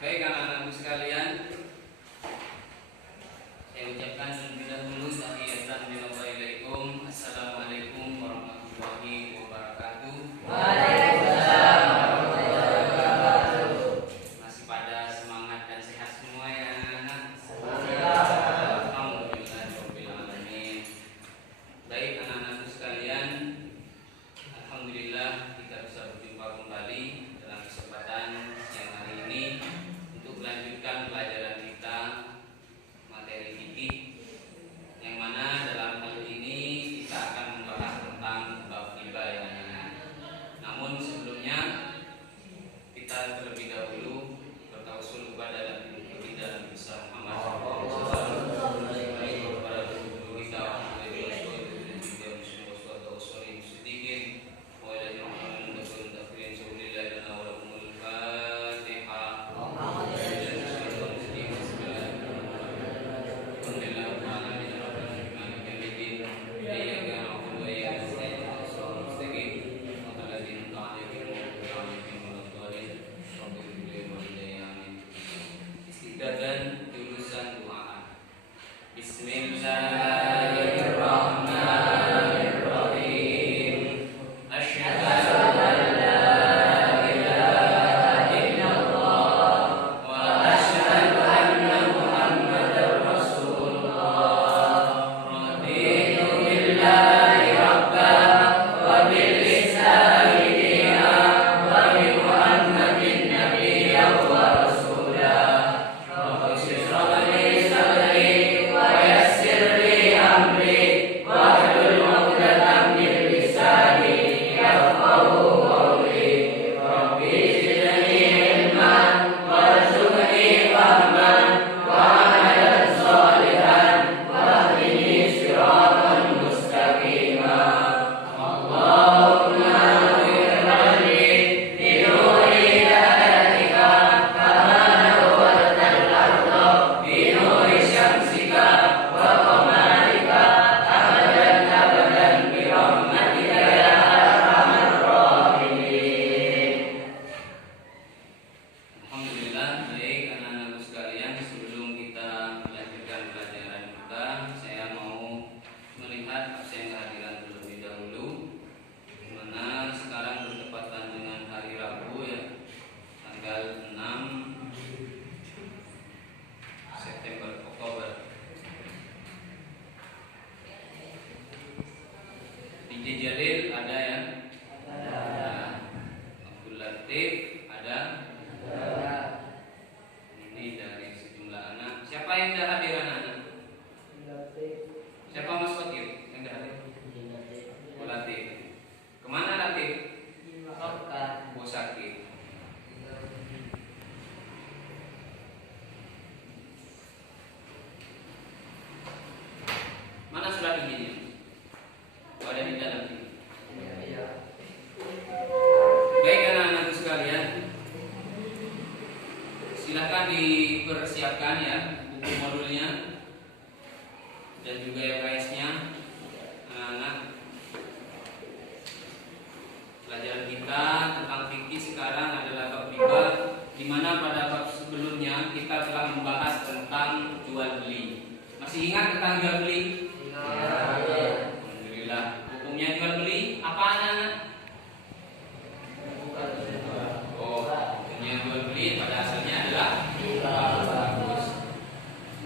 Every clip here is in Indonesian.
Baik anak-anakku sekalian, saya ucapkan terlebih dahulu tahiyatan minallahilaikum. Assalamualaikum warahmatullahi wabarakatuh. Waalaikumsalam warahmatullahi wabarakatuh. Masih pada semangat dan sehat semua ya anak-anak? Alhamdulillahirobbilalamin. Baik anak-anakku sekalian, alhamdulillah kita bisa berjumpa kembali dalam kesempatan siang hari ini untuk melanjutkan pelajaran kita materi fikih, yang mana dalam hal ini kita akan membahas tentang bab riba ya anak-anak. Namun sebelumnya kita terlebih dahulu bertawassul kepada dalam ilmu dan besar Muhammad sallallahu alaihi wasallam kepada guru kita dan jurusan doa. Bismillahirrahmanirrahim. Asyhadu an la ilaha illallah wa asyhadu anna Muhammadar Rasulullah. Raditu billahi rabban wa bil islami dinan wa bi Muhammadin nabiyyan wa rasulah. Alhamdulillah. Baik anak-anakku sekalian, sebelum kita melanjutkan pelajaran kita, saya mau melihat absen kehadiran terlebih dahulu, mana sekarang bertepatan dengan hari Rabu ya, tanggal 6 September Oktober. DJ Jalil ada ya? Ada. Abdul Latif ada? Ini dari sejumlah anak. Siapa yang dah hadir anak-anak? Siapa Mas Fakir yang dah hadir? Oh, Latif. Kemana Latif? Oh, sakit. Mana surat izinnya? Oh, ada di dalam sini. Baik anak-anakku sekalian, silakan dipersiapkan ya buku modulnya dan juga LKS-nya anak-anak. Pelajaran kita tentang fikih sekarang adalah bab riba, di mana pada bab sebelumnya kita telah membahas tentang jual beli. Masih ingat tentang jual beli? Alhamdulillah. Hukumnya jual beli apa anak-anak? Oh, hukumnya jual beli pada asalnya adalah bagus.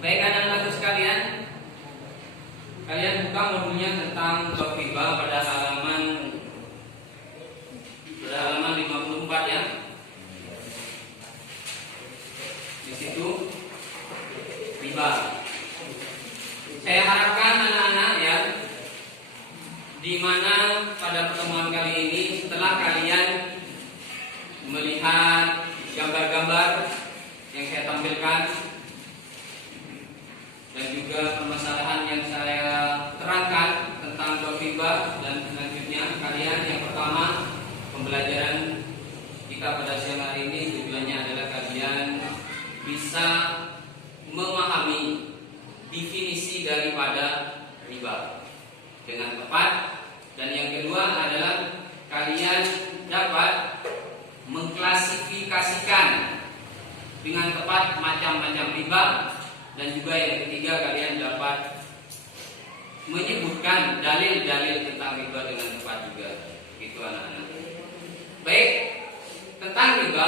Baik anak-anakku sekalian, kalian buka modulnya tentang bab riba pada halaman 54 ya. Di situ riba. Saya harapkan anak-anak ya, di mana pada pertemuan kali ini setelah kalian melihat gambar-gambar yang saya tampilkan dan juga permasalahan yang saya terangkan tentang bab riba, dan selanjutnya kalian yang pertama, pembelajaran kita pada siang hari ini tujuannya adalah kalian bisa memahami definisi daripada riba dengan tepat, dan yang kedua adalah kalian dapat mengklasifikasikan dengan tepat macam-macam riba, dan juga yang ketiga kalian dapat menyebutkan dalil-dalil tentang riba dengan tepat juga. Itu anak-anak. Baik, tentang riba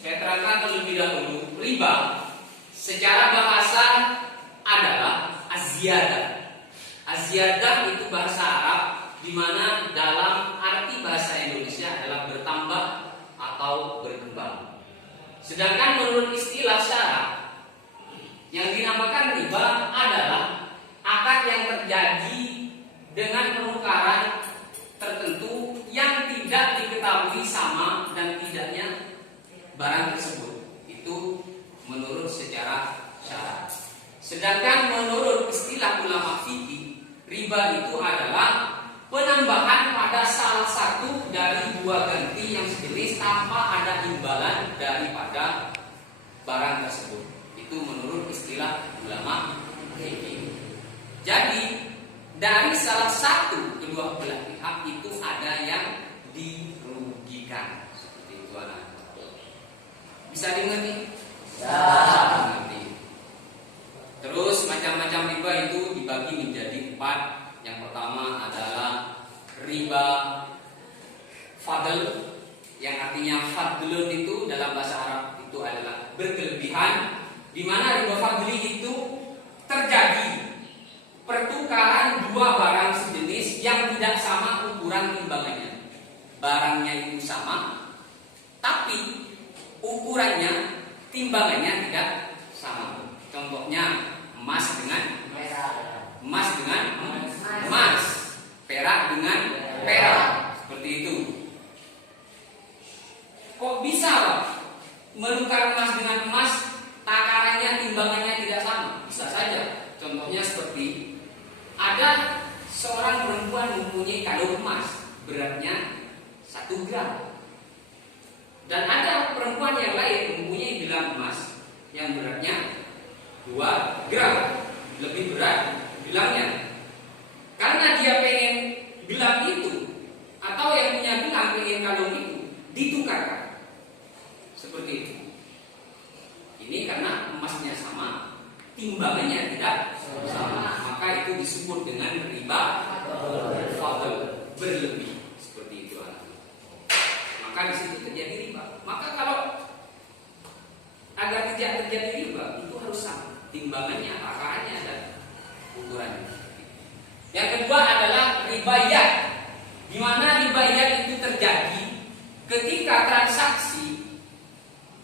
saya terangkan terlebih dahulu. Riba secara bahasa adalah az-ziyadah. Az-ziyadah itu bahasa Arab, di mana dalam arti bahasa Indonesia adalah bertambah atau berkembang. Sedangkan menurut istilah syara, yang dinamakan riba adalah akad yang terjadi dengan penukaran tertentu yang tidak diketahui sama dan tidaknya barang tersebut. Itu menurut secara syara. Sedangkan menurut istilah ulama fikih, riba itu adalah penambahan pada salah satu dari dua ganti yang sejenis tanpa ada imbalan daripada barang tersebut. Itu menurut istilah ulama fikih. Jadi dari salah satu kedua belah pihak itu ada yang dirugikan. Seperti itu anak. Bisa dimengerti? Dimengerti. Terus macam-macam riba itu dibagi menjadi 4. Yang pertama adalah riba fadl, yang artinya fadlun itu dalam bahasa Arab itu adalah berkelebihan, di mana riba fadli itu terjadi pertukaran dua barang sejenis yang tidak sama ukuran timbangannya. Barangnya itu sama, tapi ukurannya, timbangannya tidak sama. Contohnya emas dengan emas, perak dengan perak, seperti itu. Kok bisa Pak menukar emas dengan emas, takarannya, timbangannya tidak sama? Bisa saja. Contohnya seperti ada seorang perempuan mempunyai kalung emas beratnya 1 gram, dan ada perempuan yang lain mempunyai gelang emas yang beratnya 2 gram, lebih berat gelangnya. Karena dia pengen gelang itu, atau yang punya gelang pengen kalung itu, ditukarkan. Seperti itu. Ini karena emasnya sama, timbangannya tidak sama, maka itu disebut dengan riba fadl, berlebih. Seperti itu anak. Maka di situ terjadi riba. Maka kalau agar tidak terjadi riba, itu harus sama timbangannya, takarannya, dan ukurannya. Yang kedua adalah ribayat, di mana ribayat itu terjadi ketika transaksi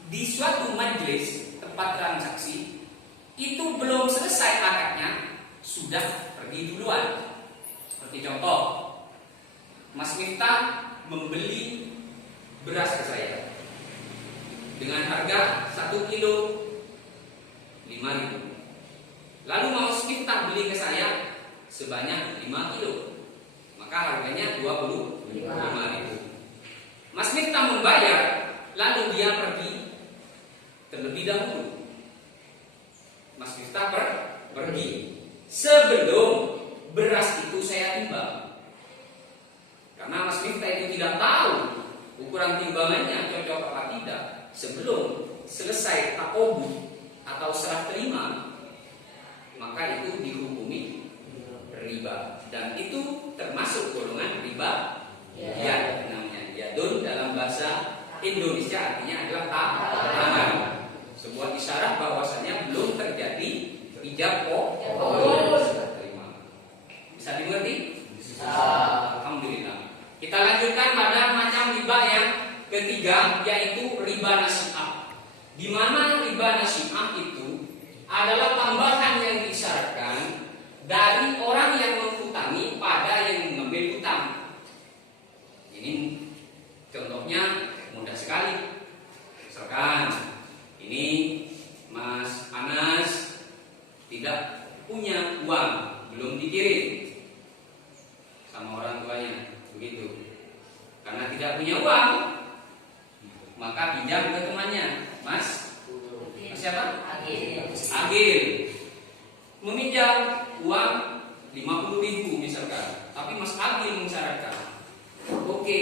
di suatu majelis tempat transaksi itu belum selesai akadnya, sudah pergi duluan. Seperti contoh, Mas Miftah membeli beras ke saya dengan harga 1 kilo 5.000. Lalu Mas Miftah beli ke saya sebanyak 5 kilo, maka harganya 25.000. Mas Miftah membayar, lalu dia pergi terlebih dahulu. Mas Miftah pergi sebelum beras itu saya timbang. Karena Mas Miftah itu tidak tahu ukuran timbangannya cocok apa tidak sebelum selesai takobu atau serah terima, maka itu dihukumi riba, dan itu termasuk golongan riba. Ya, namanya yadun dalam bahasa Indonesia artinya adalah tangan. Sebuah isyarat bahwasanya belum terjadi ijab qabul. Bisa dimengerti? Bisa. Alhamdulillah. Kita lanjutkan pada macam riba yang ketiga, yaitu riba nasi'ah. Di mana riba nasi'ah itu adalah tambahan yang disyaratkan dari orang yang menghutangi pada yang mengambil hutang. Ini contohnya mudah sekali. Misalkan ini Mas Anas tidak punya uang, belum dikirim sama orang tuanya, begitu. Karena tidak punya uang, maka pinjam ke temannya, Mas siapa? Agil. Meminjam uang 50.000 misalkan. tapi Mas Agil mensyaratkan, oke,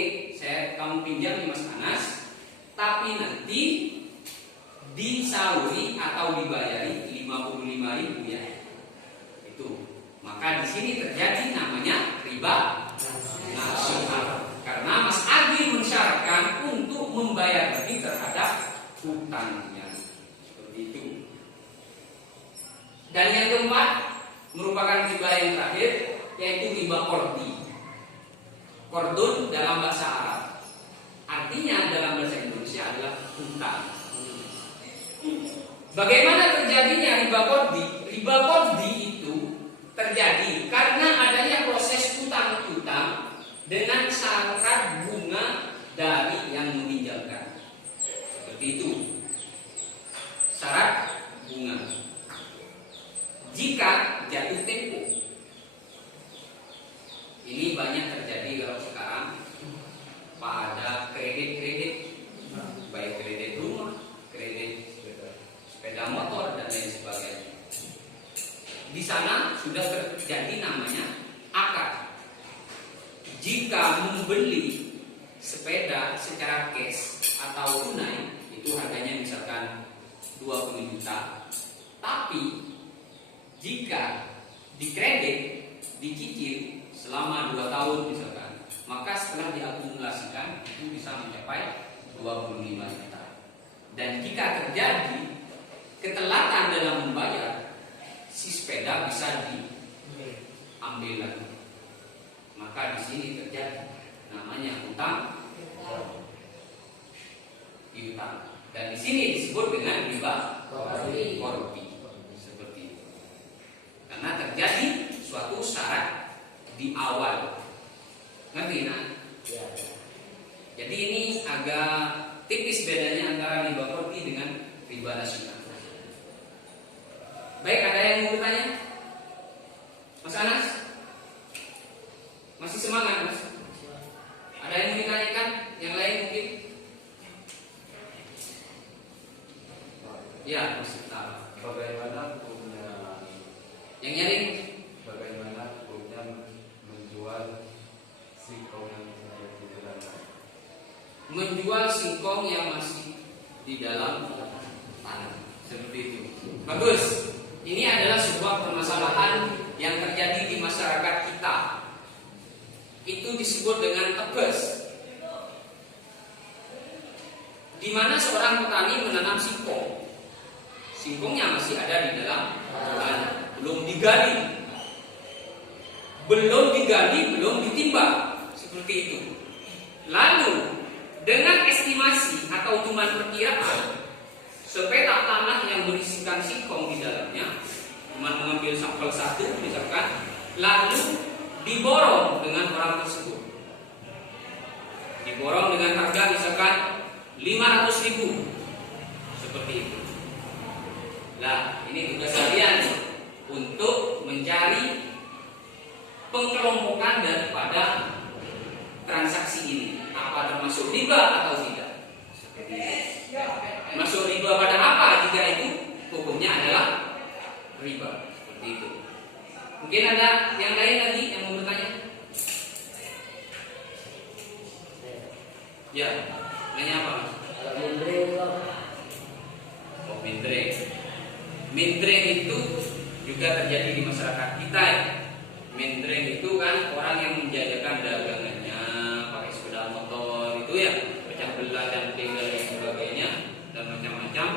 kamu pinjam nih Mas Anas, tapi nanti disaluri atau dibayari 55.000 ya. Itu. Maka di sini terjadi namanya riba nasiah. Karena Mas Agil mensyaratkan untuk membayar lebih terhadap hutangnya. Seperti itu. Dan yang keempat merupakan riba yang terakhir, yaitu riba qardi. Qardun dalam bahasa Arab, artinya dalam bahasa Indonesia adalah hutang. Bagaimana terjadinya riba qardi? Riba qardi itu terjadi karena adanya proses hutang-hutang dengan syarat bunga dari yang meminjamkan. Seperti itu. Syarat bunga. Jika jatuh tempo, ini banyak terjadi kalau sekarang pada kredit-kredit, baik kredit rumah, kredit sepeda motor dan lain sebagainya. Di sana sudah terjadi namanya akad. Jika membeli sepeda secara cash atau tunai, itu harganya misalkan 20 juta. Tapi jika dikredit, dicicil selama 2 tahun misalkan, maka setelah diakumulasikan itu bisa mencapai 25 juta. Dan jika terjadi ketelatan dalam membayar, si sepeda bisa diambil lagi. Maka di sini terjadi namanya hutang piutang. Dan di sini disebut dengan riba qardi. Seperti itu. Karena terjadi suatu syarat di awal. Ngerti nak? Ya. Jadi ini agak tipis bedanya antara riba qardi dengan riba nasiah. Baik, ada yang mau bertanya? Mas Anas? Masih semangat, Mas? Ada yang mau ditanyakan? Yang lain mungkin? Ya, masih tahu. Bagaimana hukumnya? Yang nyaring? Bagaimana hukumnya menjual singkong yang ada di dalam? Menjual singkong yang masih di dalam tanah. Seperti itu. Bagus. Ini adalah sebuah permasalahan yang terjadi di masyarakat kita. Itu disebut dengan tebes. Di mana seorang petani menanam singkong. Singkongnya masih ada di dalam tanah, belum digali. Belum ditimbang. Seperti itu. Lalu dengan estimasi atau cuma perkiraan, sepetak tanah yang berisikan singkong di dalamnya, cuma mengambil sampel satu misalkan, lalu diborong dengan orang tersebut. Diborong dengan harga misalkan 500.000. Seperti itu. Nah, ini tugas kalian untuk mencari pengkelompokan daripada transaksi ini. Apa termasuk riba atau tidak? Seperti itu. Masuk riba pada apa jika itu hukumnya adalah riba. Seperti itu. Mungkin ada yang lain lagi yang mau bertanya? Ya, nanya apa Mas? Oh, mindreng. Mindreng itu juga terjadi di masyarakat kita ya. Mindreng itu kan orang yang menjajakan dagangannya pakai sepeda motor itu ya, pecah belah dan lain sebagainya dan macam-macam,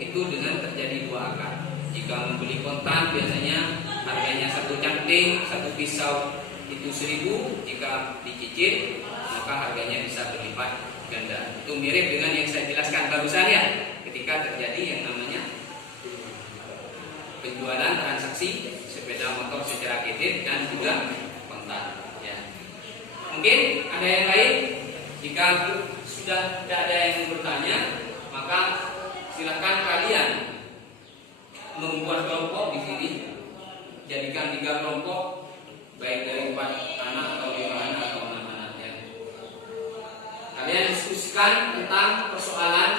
itu dengan terjadi dua akad. Jika membeli kontan biasanya harganya satu canting, satu pisau itu 1.000. Jika dicicil maka harganya bisa berlipat ganda. Itu mirip dengan yang saya jelaskan barusan ya, ketika terjadi yang namanya penjualan transaksi sepeda motor secara kredit dan juga kontan ya. Mungkin ada yang lain? Jika sudah tidak ada yang bertanya, maka silakan kalian membuat kelompok di sini. Jadikan 3 kelompok, baik dari 4 anak atau 5 anak atau 6 anak ya. Kalian diskusikan tentang persoalan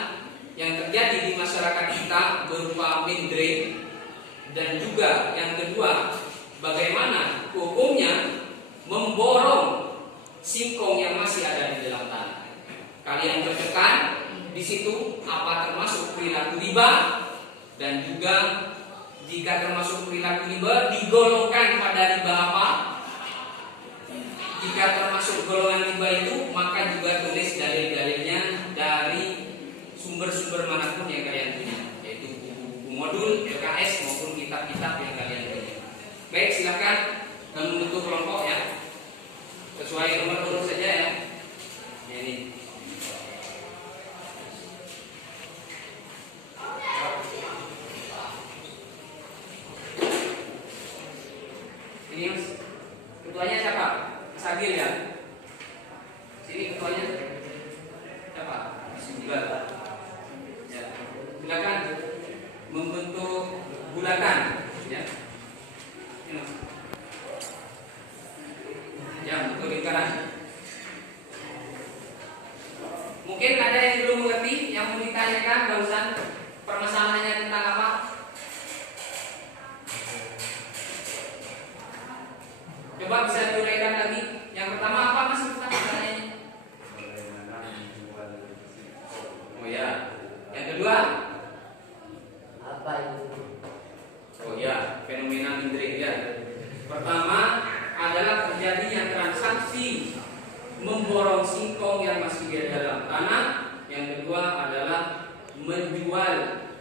yang terjadi di masyarakat kita berupa mindreng, dan juga yang kedua, bagaimana hukumnya memborong situ apa termasuk perilaku riba, dan juga jika termasuk perilaku riba digolongkan pada riba apa. Jika termasuk golongan riba itu, maka juga tulis dalil-dalilnya dari sumber-sumber manapun yang kalian punya, yaitu buku-buku modul, LKS maupun kitab-kitab yang kalian punya. Baik, silakan membentuk kelompok ya, sesuai nomor urut saja ya. Ini. Ini Mas, ketuanya siapa? Mas Agil ya? Sini ketuanya siapa? Mas. Ya. Silakan membentuk bulatan ya. Ini Mas. Ya, bentuk lingkaran. Mungkin ada yang belum mengerti, yang mau ditanyakan barusan permasalahannya tentang apa? Coba bisa diuraikan lagi. Yang pertama apa Mas pertanyaannya? Oh ya. Yang kedua? Apa itu? Oh ya, fenomena mindering ya. Pertama adalah terjadinya transaksi memborong singkong yang masih di dalam tanah. Yang kedua adalah menjual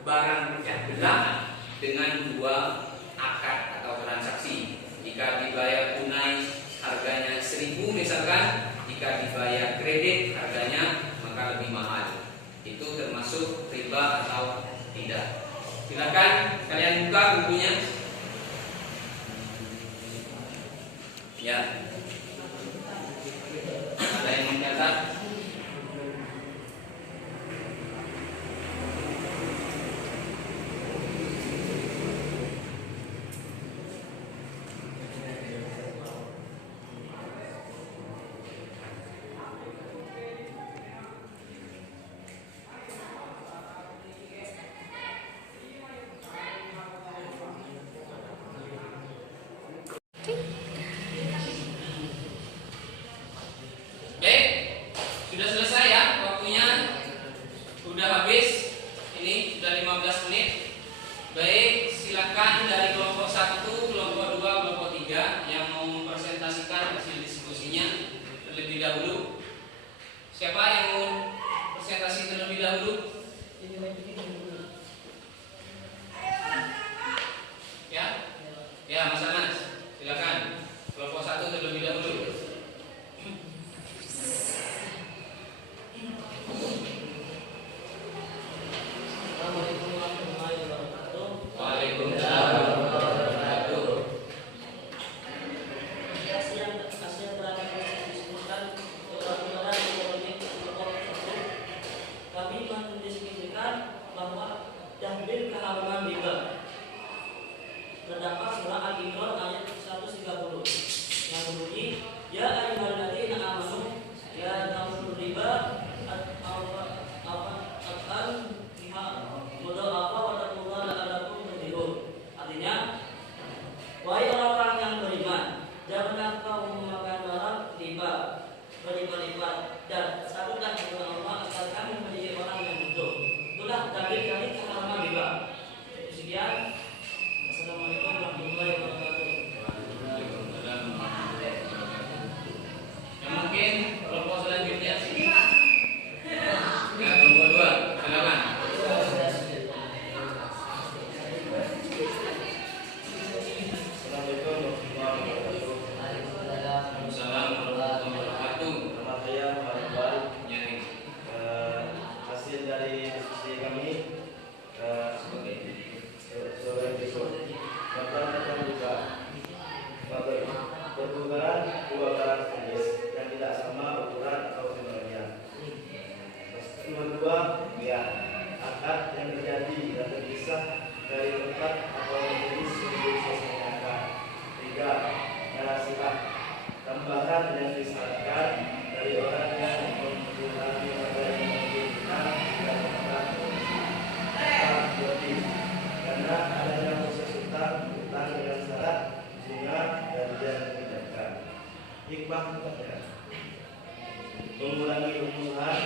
barang pecah belah dengan dua akad atau transaksi. Jika dibayar tunai harganya 1.000 misalkan, jika dibayar kredit harganya maka lebih mahal. Itu termasuk riba atau tidak? Silakan kalian buka bukunya. Ya. Ada yang mencatat? Baik, sudah selesai ya waktunya. Sudah habis. Ini sudah 15 menit. Baik, silakan dari kelompok 1, kelompok 2, kelompok 3 yang mau mempresentasikan hasil diskusinya terlebih dahulu. Siapa yang mau presentasi terlebih dahulu? Ya? Ya, Mas Anas, silakan. Kelompok 1 terlebih dahulu. Assalamualaikum warahmatullahi wabarakatuh. Waalaikumsalam warahmatullahi wabarakatuh. Hasil yang telah disebutkan kebetulan ekonomi kelompok tersebut, kami mendiskusikan bahwa dalil keharaman riba terdapat surah Al-Imran ayat 130 yang berbunyi, ya ayyuhalladzina amanu ya ta'khudhu riba akan mudha'afa wa taqullaha la'allakum tuflihun. Artinya, wahai orang-orang yang beriman, janganlah kau memakan barang riba berlipat-lipat, dan takutlah kepada Allah agar kamu menjadi orang yang bodoh. Itulah dalil-dalil keharaman riba. Sekian. Assalamualaikum warahmatullahi wabarakatuh. Yang mungkin kelompok selanjutnya ya, kelompok 2, silakan. Waalaikumsalam warahmatullahi wabarakatuh. Nama saya Muhammad Iqbal. Ya, nih. Hasil dari diskusi kami Sebagai sebagai berikut. Pertama terbuka pertukaran dua barang jenis yang tidak sama ukuran atau jumlahnya. Nomor 2, ya, akad yang terjadi dan terpisah dari tempat atau jenis yang diselesaikan. 3, nasihat tambahan yang disyaratkan dari orang yang menggunakan modal yang menggunakan dan menggunakan lebih karena adanya proses utang dengan syarat bunga dan dia tidak hikmah mengurangi permusuhan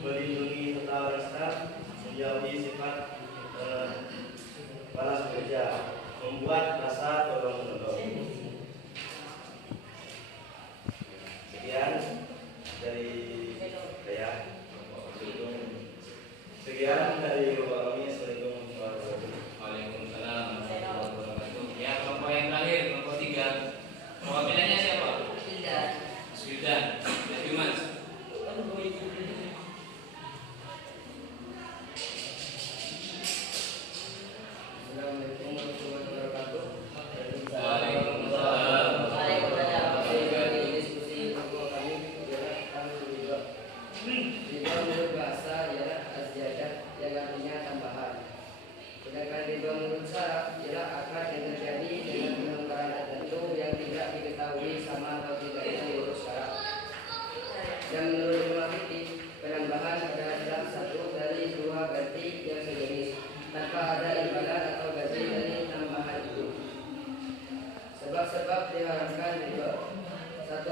melindungi tentara Islam, menjauhi sifat balas bekerja, membuat rasa tolong menolong. Sekian dari saya. Sekian dari Bapak kami. Assalamualaikum warahmatullahi wabarakatuh. Waalaikumsalam warahmatullahi wabarakatuh. Ya, kelompok yang terakhir, kelompok 3. Perwakilannya siapa? Wildan. Jadi Mas. Assalamualaikum warahmatullahi wabarakatuh. Waalaikumsalam. Dari diskusi kelompok kami ialah riba. Riba menurut bahasa ialah az-ziyadah yang artinya tambahan. Sedangkan riba menurut syara ialah akad yang terjadi dengan penukaran tertentu yang tidak diketahui sama atau tidaknya diurus syarat. Dan menurut ulama fikih, penambahan adalah satu dari dua ganti yang sejenis tanpa ada imbalan atau ganti dari tambahan itu. Sebab-sebab diharamkan riba. 1.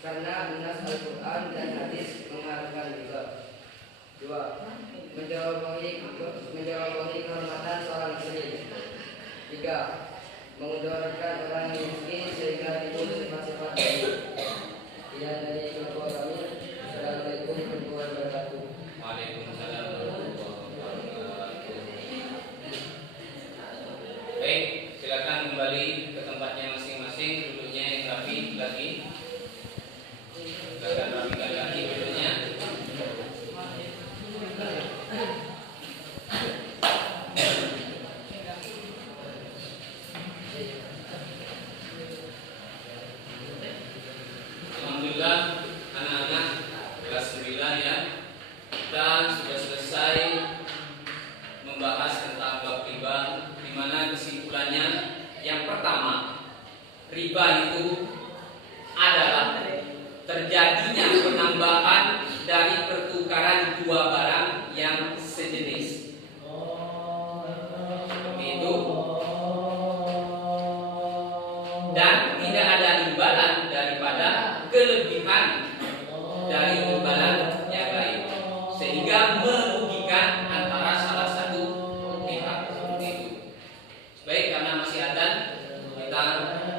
Karena nas Al-Quran dan hadis mengharamkan riba. 2. Menjawab kehormatan seorang muslim. 3. Mengudarkan orang miskin sehingga timbul sifat-sifat baik. Sekian dari kelompok kami. Assalamualaikum warahmatullahi wabarakatuh. Waalaikumsalam warahmatullahi wabarakatuh. Baik, silakan kembali ke tempatnya masing-masing, duduknya yang rapi lagi. Silakan rapikan lagi duduknya. Alhamdulillah, anak-anak kelas 9 ya, kita sudah selesai membahas tentang bab riba, di mana kesimpulannya yang pertama, riba itu adalah terjadinya penambahan dari pertukaran dua barang yang sejenis. Itu dan tidak ada imbalan daripada kelebihan dari imbalan yang lain, sehingga merugikan antara salah satu pihak. Itu. Baik, karena masih ada, kita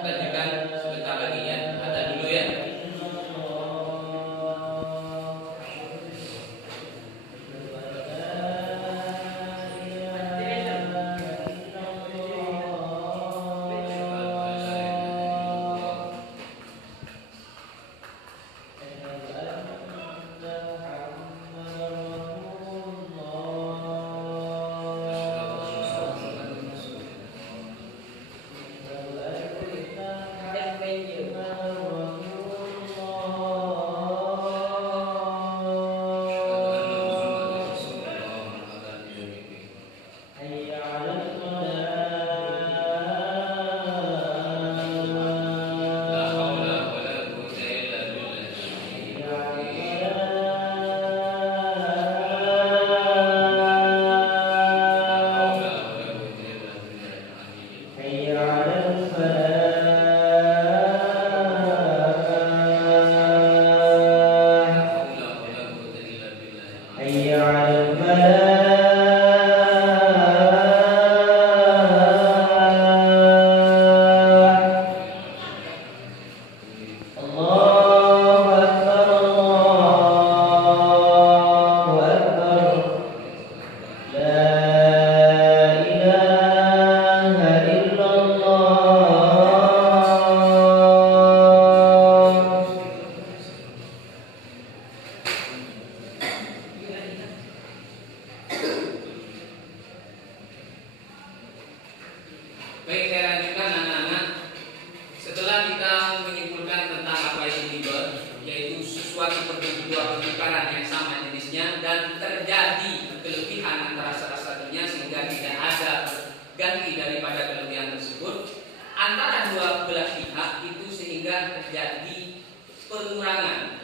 lanjutkan sebentar lagi ya. Ada dulu ya. Baik, saya lanjutkan anak-anak. Setelah kita menyimpulkan tentang apa itu riba, yaitu sesuatu pertukaran yang sama jenisnya dan terjadi kelebihan antara salah satunya sehingga tidak ada ganti daripada kelebihan tersebut antara dua belah pihak itu, sehingga terjadi pengurangan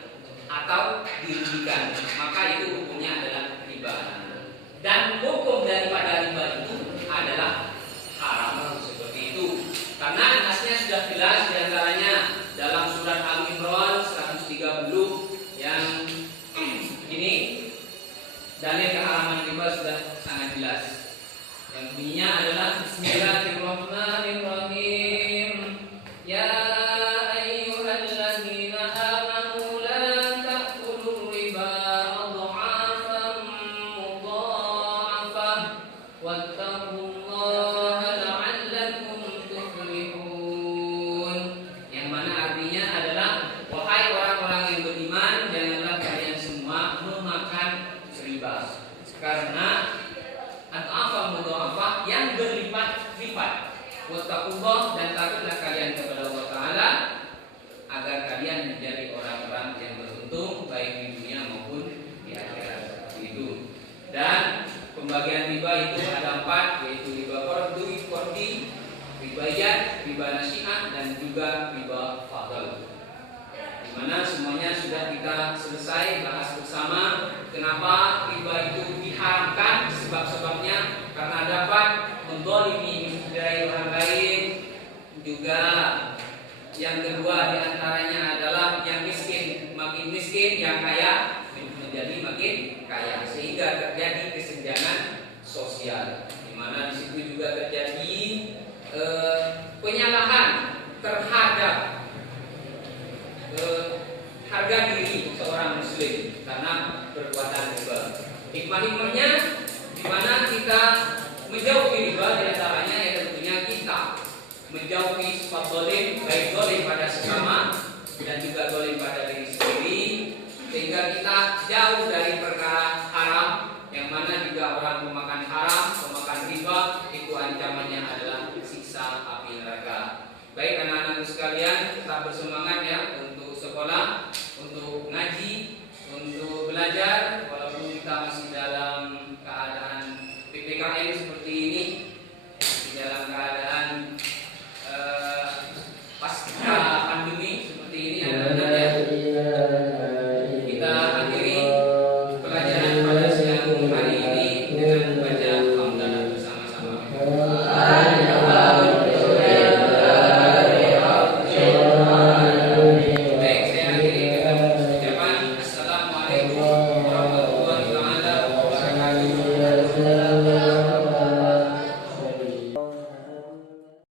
atau dirugikan, maka itu hukumnya adalah riba. Dan hukum daripada riba itu adalah haram, seperti itu. Karena nasnya sudah jelas, diantaranya dalam surat Al-Imran 130 yang ini, dan juga riba fadl. Di mana semuanya sudah kita selesai bahas bersama kenapa riba itu diharamkan, sebab-sebabnya karena dapat menzalimi dari orang lain, juga yang kedua diantaranya adalah yang miskin makin miskin, yang kaya menjadi makin kaya, sehingga terjadi kesenjangan sosial, di mana di situ juga terjadi penyalahan terhadap harga diri seorang muslim karena perbuatan riba. Hikmah-hikmahnya di mana kita menjauhi riba, diantaranya ya tentunya kita menjauhi sifat zalim, baik zalim pada sesama dan juga zalim pada diri sendiri, sehingga kita jauh dari perkara haram, yang mana juga orang memakan haram, memakan riba, itu ancamannya adalah siksa api neraka. Baik anak-anak sekalian, tetap bersemangat ya untuk sekolah, untuk ngaji, untuk belajar, walaupun kita masih dalam keadaan PPKM seperti ini.